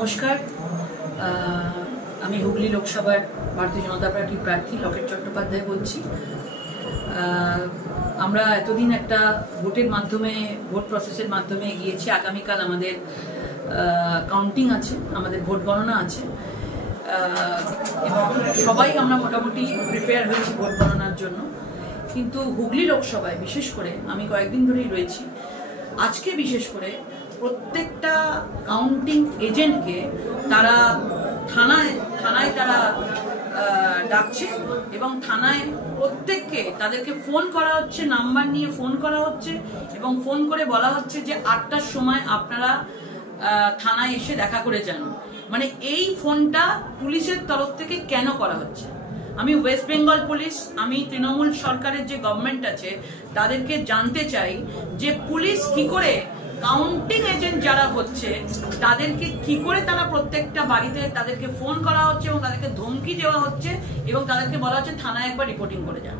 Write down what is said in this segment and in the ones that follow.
নমস্কার। আমি হুগলি লোকসভার ভারতীয় জনতা পার্টির প্রার্থী লকেট চট্টোপাধ্যায় বলছি। আমরা এতদিন একটা ভোটের মাধ্যমে ভোট প্রসেসের মাধ্যমে এগিয়েছি। আগামীকাল আমাদের কাউন্টিং আছে, আমাদের ভোট গণনা আছে এবং সবাই আমরা মোটামুটি প্রিপেয়ার হয়েছি ভোট গণনার জন্য। কিন্তু হুগলি লোকসভায় বিশেষ করে আমি কয়েকদিন ধরেই রয়েছি, আজকে বিশেষ করে প্রত্যেকটা কাউন্টিং এজেন্টকে তারা থানায় তারা ডাকছে এবং থানায় প্রত্যেককে তাদেরকে ফোন করা হচ্ছে, নাম্বার নিয়ে ফোন করা হচ্ছে এবং ফোন করে বলা হচ্ছে যে 8টার সময় আপনারা থানায় এসে দেখা করে যান। মানে এই ফোনটা পুলিশের তরফ থেকে কেন করা হচ্ছে? আমি ওয়েস্ট বেঙ্গল পুলিশ, আমি তৃণমূল সরকারের যে গভর্নমেন্ট আছে তাদেরকে জানতে চাই যে পুলিশ কি করে কাউন্টিং এজেন্ট যারা হচ্ছে তাদেরকে কি করে তারা প্রত্যেকটা বাড়িতে তাদেরকে ফোন করা হচ্ছে এবং তাদেরকে ধমকি দেওয়া হচ্ছে এবং তাদেরকে বলা হচ্ছে থানায় একবার রিপোর্টিং করে যান।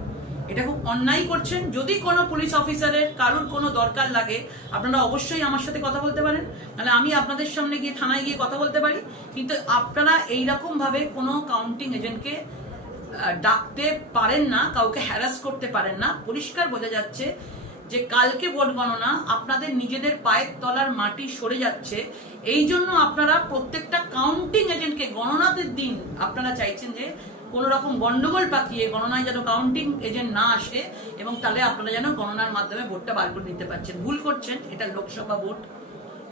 এটা খুব অন্যায় করছেন। যদি কোনো পুলিশ অফিসারের কারুর কোনো দরকার লাগে আপনারা অবশ্যই আমার সাথে কথা বলতে পারেন, তাহলে আমি আপনাদের সামনে গিয়ে থানায় গিয়ে কথা বলতে পারি। কিন্তু আপনারা এইরকম ভাবে কোনো কাউন্টিং এজেন্টকে ডাকতে পারেন না, কাউকে হ্যারাস করতে পারেন না। পরিষ্কার বোঝা যাচ্ছে যে কালকে ভোট গণনা, আপনাদের নিজেদের পায়ের তলার মাটি সরে যাচ্ছে। এই জন্য আপনারা প্রত্যেকটা কাউন্টিং এজেন্টকে গণনার দিন আপনারা চাইছেন যে কোন রকম গন্ডগোল পাকিয়ে গণনায় যেন কাউন্টিং এজেন্ট না আসে এবং তাহলে আপনারা যেন গণনার মাধ্যমে ভোটটা বার করে দিতে পারছেন। ভুল করছেন। এটা লোকসভা ভোট,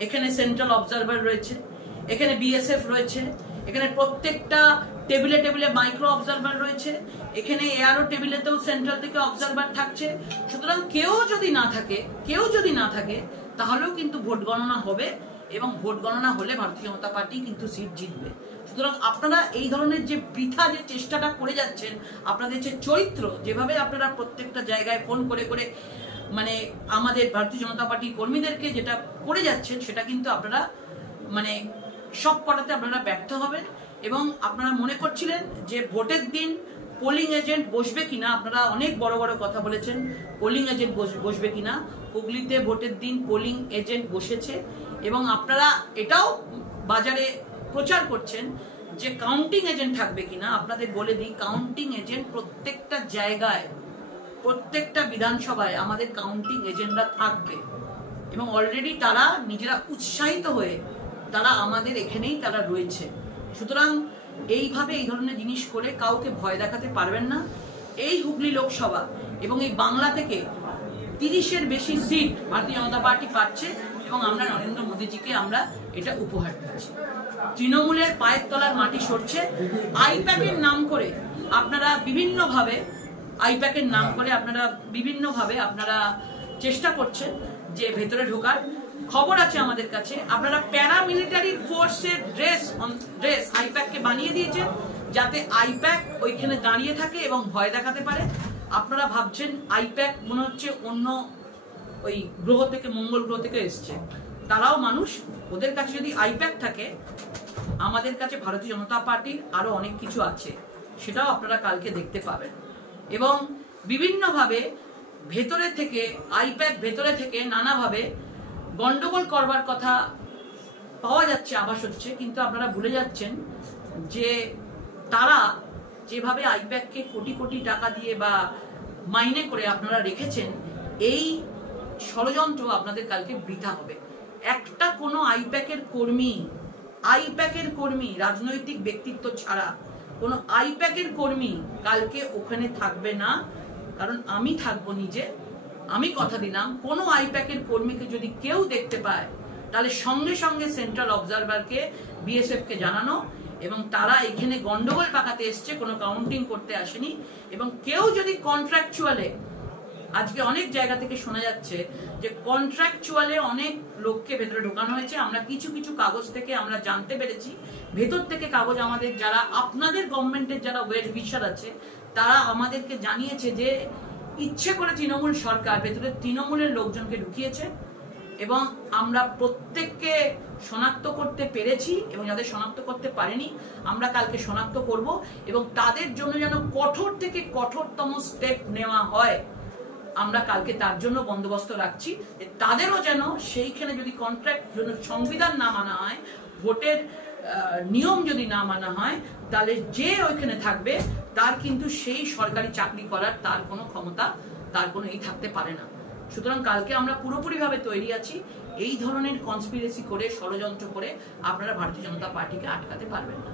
এখানে সেন্ট্রাল অবজারভার রয়েছে, এখানে বিএসএফ রয়েছে, এখানে প্রত্যেকটা টেবিলে টেবিলে মাইক্রো অবজারভার রয়েছে, এখানে এআরও টেবিলেতেও সেন্ট্রাল থেকে অবজারভার থাকছে। সুতরাং কেউ যদি না থাকে তাহলেও কিন্তু ভোট গণনা হবে এবং ভোট গণনা হলে ভারতীয় জনতা পার্টি কিন্তু সিট জিতবে। সুতরাং আপনারা এই ধরনের যে বৃথা যে চেষ্টাটা করে যাচ্ছেন, আপনাদের যে চরিত্র, যেভাবে আপনারা প্রত্যেকটা জায়গায় ফোন করে করে মানে আমাদের ভারতীয় জনতা পার্টির কর্মীদেরকে যেটা করে যাচ্ছেন, সেটা কিন্তু আপনারা মানে সব কটাতে আপনারা ব্যর্থ হবেন। এবং আপনারা মনে করছিলেন যে ভোটের দিন পোলিং এজেন্ট বসবে কিনা, আপনারা অনেক বড় বড় কথা বলেছেন পোলিং এজেন্ট বসবে কিনা। হুগলিতে ভোটের দিন পোলিং এজেন্ট বসেছে এবং আপনারা এটাও বাজারে প্রচার করছেন যে কাউন্টিং এজেন্ট থাকবে কিনা। আপনাদের বলে দিই, কাউন্টিং এজেন্ট প্রত্যেকটা জায়গায়, প্রত্যেকটা বিধানসভায় আমাদের কাউন্টিং এজেন্টরা থাকবে এবং অলরেডি তারা নিজেরা উৎসাহিত হয়ে তারা আমাদের এখানেই তারা রয়েছে। সুতরাং এইভাবে এই ধরনের জিনিস করে কাউকে ভয় দেখাতে পারবেন না। এই হুগলি লোকসভা এবং এই বাংলা থেকে 30-এর বেশি সিট ভারতীয় জনতা পার্টি পাচ্ছে এবং আমরা নরেন্দ্র মোদীজিকে আমরা এটা উপহার দিচ্ছি। তৃণমূলের পায়ের তলার মাটি সরছে। আইপ্যাকের নাম করে আপনারা বিভিন্নভাবে আপনারা চেষ্টা করছেন যে ভেতরে ঢোকার। খবর আছে আমাদের কাছে, আপনারা প্যারামিলিটারি ফোর্সের ড্রেস আইপ্যাককে বানিয়ে দিয়েছেন যাতে আইপ্যাক ওইখানে দাঁড়িয়ে থাকে এবং ভয় দেখাতে পারে। আপনারা ভাবছেন আইপ্যাক মনে হচ্ছে অন্য ওই গ্রহ থেকে, মঙ্গল গ্রহ থেকে এসছে। তারাও মানুষ, ওদের কাছে যদি আইপ্যাক থাকে, আমাদের কাছে ভারতীয় জনতা পার্টির আরো অনেক কিছু আছে, সেটাও আপনারা কালকে দেখতে পাবেন। এবং বিভিন্নভাবে ভেতরে থেকে নানাভাবে গন্ডগোল করবার কথা পাওয়া যাচ্ছে, আভাস হচ্ছে। কিন্তু আপনারা ভুলে যাচ্ছেন যে তারা যেভাবে আইপ্যাককে কোটি কোটি টাকা দিয়ে বা মাইনে করে আপনারা রেখেছেন, এই ষড়যন্ত্র আপনাদের কালকে বৃথা হবে। একটা কোনো আইপ্যাকের কর্মী রাজনৈতিক ব্যক্তিত্ব ছাড়া কোনো আইপ্যাকের কর্মী কালকে ওখানে থাকবে না। কারণ আমি থাকবো নিজে, আমি কথা দিলাম কোনো আইপ্যাকের কর্মীকে যদি কেউ দেখতে পায় তাহলে সঙ্গে সঙ্গে সেন্ট্রাল অবজারভারকে, বিএসএফ কে জানানো এবং তারা এখানে গন্ডগোল পাকাতে এসছে, কোনো কাউন্টিং করতে আসেনি। এবং কেউ যদি কন্ট্রাকচুয়ালে, আজকে অনেক জায়গা থেকে শোনা যাচ্ছে যে কন্ট্রাকচুয়ালে অনেক লোককে ভেতরে ঢোকানো হয়েছে। আমরা কিছু কিছু কাগজ থেকে আমরা জানতে পেরেছি, ভেতর থেকে কাগজ আমাদের যারা আপনাদের গভর্নমেন্টের যারা ওয়েল উইশার আছে তারা আমাদেরকে জানিয়েছে যে ইচ্ছে করে তৃণমূল সরকার ভেতরে তৃণমূলের লোকজনকে ঢুকিয়েছে এবং আমরা প্রত্যেককে শনাক্ত করতে পেরেছি এবং যাদের শনাক্ত করতে পারেনি আমরা কালকে শনাক্ত করব এবং তাদের জন্য যেন কঠোর থেকে কঠোরতম স্টেপ নেওয়া হয়। আমরা কালকে তার জন্য বন্দোবস্ত রাখছি, তাদেরও যেন সেইখানে যদি কন্ট্রাক্ট সংবিধান না মানা হয়, ভোটের নিয়ম যদি না মানা হয় তাহলে যে ওইখানে থাকবে তার কিন্তু সেই সরকারি চাকরি করার তার কোনো ক্ষমতা, তার কোনো থাকতে পারে না। সুতরাং কালকে আমরা পুরোপুরিভাবে তৈরি আছি। এই ধরনের কনস্পিরেসি করে, ষড়যন্ত্র করে আপনারা ভারতীয় জনতা পার্টিকে আটকাতে পারবেন না।